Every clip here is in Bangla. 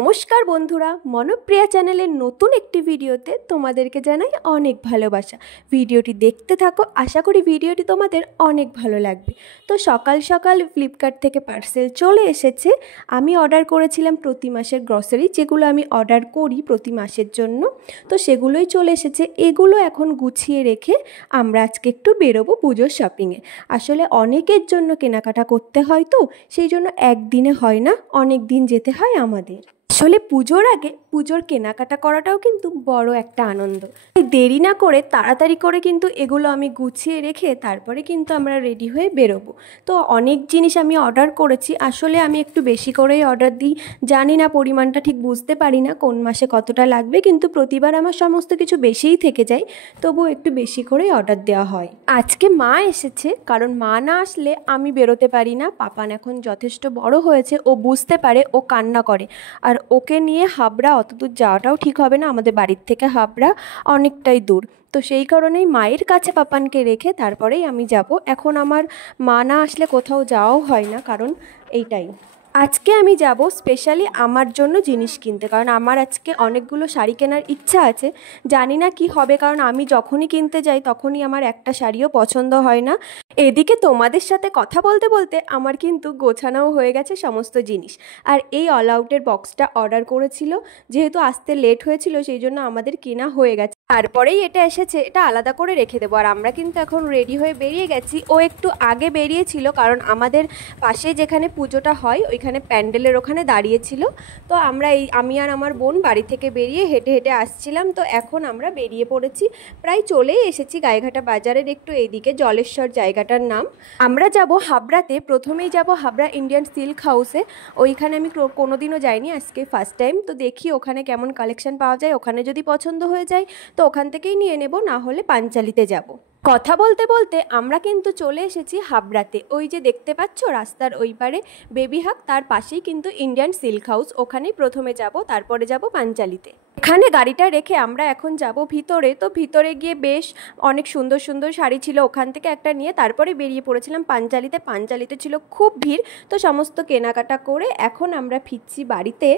নমস্কার বন্ধুরা, মনোপ্রিয়া চ্যানেলের নতুন একটি ভিডিওতে তোমাদেরকে জানাই অনেক ভালোবাসা। ভিডিওটি দেখতে থাকো, আশা করি ভিডিওটি তোমাদের অনেক ভালো লাগবে। তো সকাল সকাল ফ্লিপকার্ট থেকে পার্সেল চলে এসেছে। আমি অর্ডার করেছিলাম প্রতি মাসের গ্রসারি, যেগুলো আমি অর্ডার করি প্রতি মাসের জন্য, তো সেগুলোই চলে এসেছে। এগুলো এখন গুছিয়ে রেখে আমরা আজকে একটু বেরোবো পুজোর শপিংয়ে। আসলে অনেকের জন্য কেনাকাটা করতে হয়, তো সেই জন্য একদিনে হয় না, অনেক দিন যেতে হয় আমাদের। আসলে পুজোর আগে পুজোর কেনাকাটা করাটাও কিন্তু বড় একটা আনন্দ। দেরি না করে তাড়াতাড়ি করে কিন্তু এগুলো আমি গুছিয়ে রেখে তারপরে কিন্তু আমরা রেডি হয়ে বেরোবো। তো অনেক জিনিস আমি অর্ডার করেছি। আসলে আমি একটু বেশি করেই অর্ডার দিই, জানি না পরিমাণটা ঠিক বুঝতে পারি না কোন মাসে কতটা লাগবে, কিন্তু প্রতিবার আমার সমস্ত কিছু বেশিই থেকে যায়, তবুও একটু বেশি করেই অর্ডার দেওয়া হয়। আজকে মা এসেছে, কারণ মা না আসলে আমি বেরোতে পারি না। পাপান এখন যথেষ্ট বড় হয়েছে, ও বুঝতে পারে, ও কান্না করে, আর ওকে নিয়ে হাবড়া অত দূর যাওয়াটাও ঠিক হবে না। আমাদের বাড়ির থেকে হাবড়া অনেকটাই দূর, তো সেই কারণেই মায়ের কাছে পাপানকে রেখে তারপরেই আমি যাব। এখন আমার মা না আসলে কোথাও যাওয়াও হয় না, কারণ এইটাই। আজকে আমি যাব স্পেশালি আমার জন্য জিনিস কিনতে, কারণ আমার আজকে অনেকগুলো শাড়ি কেনার ইচ্ছা আছে। জানি না কি হবে, কারণ আমি যখনই কিনতে যাই তখনই আমার একটা শাড়িও পছন্দ হয় না। এদিকে তোমাদের সাথে কথা বলতে বলতে আমার কিন্তু গোছানোও হয়ে গেছে সমস্ত জিনিস। আর এই অল আউটের বক্সটা অর্ডার করেছিল, যেহেতু আসতে লেট হয়েছিল সেই জন্য আমাদের কেনা হয়ে গেছে। তারপরেই এটা এসেছে, এটা আলাদা করে রেখে দেবো। আর আমরা কিন্তু এখন রেডি হয়ে বেরিয়ে গেছি। ও একটু আগে বেরিয়েছিল, কারণ আমাদের পাশে যেখানে পুজোটা হয় ওইখানে প্যান্ডেলের ওখানে দাঁড়িয়েছিল। তো আমি আর আমার বোন বাড়ি থেকে বেরিয়ে হেঁটে হেঁটে আসছিলাম। তো এখন আমরা বেরিয়ে পড়েছি, প্রায় চলেই এসেছি গায়েঘাটা বাজারের একটু এইদিকে, জলেশ্বর জায়গাটার নাম। আমরা যাব হাবড়াতে, প্রথমেই যাব হাবড়া ইন্ডিয়ান সিল্ক হাউসে। ওইখানে আমি কোনোদিনও যাইনি, আজকে ফার্স্ট টাইম। তো দেখি ওখানে কেমন কালেকশন পাওয়া যায়, ওখানে যদি পছন্দ হয়ে যায় তো ওখান থেকেই নিয়ে নেব, না হলে পাঞ্চালিতে যাব। কথা বলতে বলতে আমরা কিন্তু চলে এসেছি হাবড়াতে। ওই যে দেখতে পাচ্ছ রাস্তার ওই পারে বেবি হাক, তার পাশেই কিন্তু ইন্ডিয়ান সিল্ক হাউস। ওখানেই প্রথমে যাব, তারপরে যাব পাঞ্চালিতে। এখানে গাড়িটা রেখে আমরা এখন যাব ভিতরে। তো ভিতরে গিয়ে বেশ অনেক সুন্দর সুন্দর শাড়ি ছিল, ওখান থেকে একটা নিয়ে তারপরে বেরিয়ে পড়েছিলাম পাঞ্চালিতে। পাঞ্চালিতে ছিল খুব ভিড়, তো সমস্ত কেনাকাটা করে এখন আমরা ফিরছি বাড়িতে।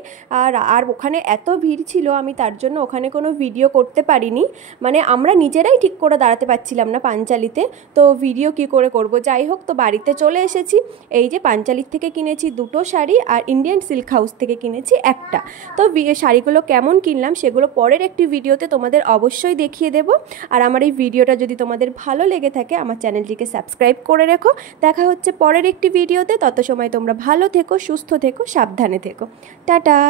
আর ওখানে এত ভিড় ছিল, আমি তার জন্য ওখানে কোনো ভিডিও করতে পারিনি। মানে আমরা নিজেরাই ঠিক করে দাঁড়াতে পারছিলাম না পাঞ্চালিতে, তো ভিডিও কি করে করব। যাই হোক, তো বাড়িতে চলে এসেছি। এই যে পাঞ্চালির থেকে কিনেছি দুটো শাড়ি, আর ইন্ডিয়ান সিল্ক হাউস থেকে কিনেছি একটা। তো শাড়িগুলো কেমন কিনলাম সেগুলো পরের একটি ভিডিওতে তোমাদের অবশ্যই দেখিয়ে দেব। আর আমার এই ভিডিওটা যদি তোমাদের ভালো লেগে থাকে আমার চ্যানেলটিকে সাবস্ক্রাইব করে রেখো। দেখা হচ্ছে পরের একটি ভিডিওতে। তত সময় তোমরা ভালো থেকো, সুস্থ থেকো, সাবধানে থেকো। টাটা।